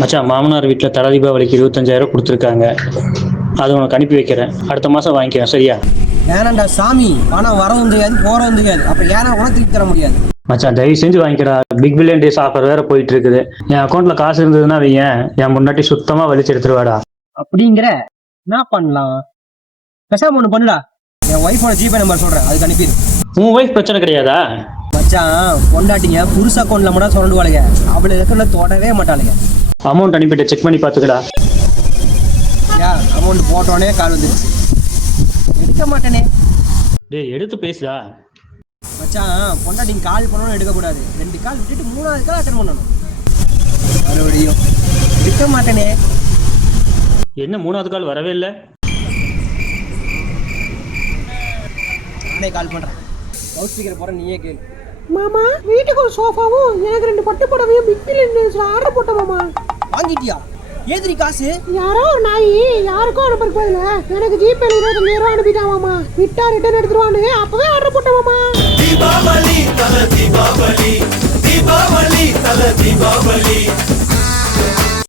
மச்சான், மாமனார் வீட்டில் தல தீபாவளிக்கு 25,000 கொடுத்துருக்காங்க. அது உனக்கு அனுப்பி வைக்கிறேன். அடுத்த மாதம் வாங்கிக்கிறேன், சரியா? ஏனாண்டா சாமி, பணம் வரவும் தெரியாது போறவும் தெரியாது, அப்புறம் ஏன்னா உனக்கு திருப்பி தர முடியாது. மச்சான், தயவு செஞ்சு வாங்கிக்கடா. பிக் பில்லியன் டேஸ் ஆஃபர் வேற போயிட்டு இருக்குது. என் அக்கௌண்ட்ல காசு இருந்ததுன்னா வையேன், என் முன்னாடி சுத்தமா வலிச்சு எடுத்துருவாடா. அப்படிங்கிற என்ன பண்ணலாம்? பேசாம ஒண்ணு பண்ணுடா, என் ஒய்ஃபோட ஜிபே நம்பர் சொல்றேன், அதுக்கு அனுப்பிடு. உன் ஒய்ஃப் பிரச்சனை கிடையாதா? மச்சான், பொண்டாட்டிங்க புருஷ அக்கௌண்ட்ல மட்டும் சொல்லுவாளுங்க, அவளை இருக்கிற தொடவே மாட்டாளுங்க. அமௌண்ட் அனுப்பிட்டு செக் பண்ணி பார்த்துக்கடா. ஏன் அமௌண்ட் போட்டோடனே கால் வந்துருச்சு, எடுக்க மாட்டேனே. டேய், எடுத்து பேசுடா. மச்சான், பொண்டாட்டிங்க கால் பண்ணணும் எடுக்கக்கூடாது, 2 கால் விட்டுட்டு 3வது கால் அட்டன் பண்ணணும். மறுபடியும் எடுக்க மாட்டேனே. என்ன 3வது கால் வரவே இல்லை? நானே கால் பண்றேன். லவுட் ஸ்பீக்கர் போற, நீயே கேளு. மாமா, வீட்டுக்கு ஒரு சோஃபாவும் எனக்கு 2 பட்டு புடவையும் பிக் பில்லியன் டேஸ்ல ஆர்டர் போட்ட மாமா. வாங்கிட்டியா? ஏதிரி காசு? யாரோ ஒரு நாய் யாருக்கோ அனுப்புற பதில எனக்கு ஜிபேல 25,000 அனுப்பிட்டான் மாமா. விட்டா ரிட்டர்ன் எடுத்துருவான்னு அப்பவே ஆர்டர் போட்ட மாமா. தீபாவளி தல தீபாவளி, தீபாவளி தல தீபாவளி.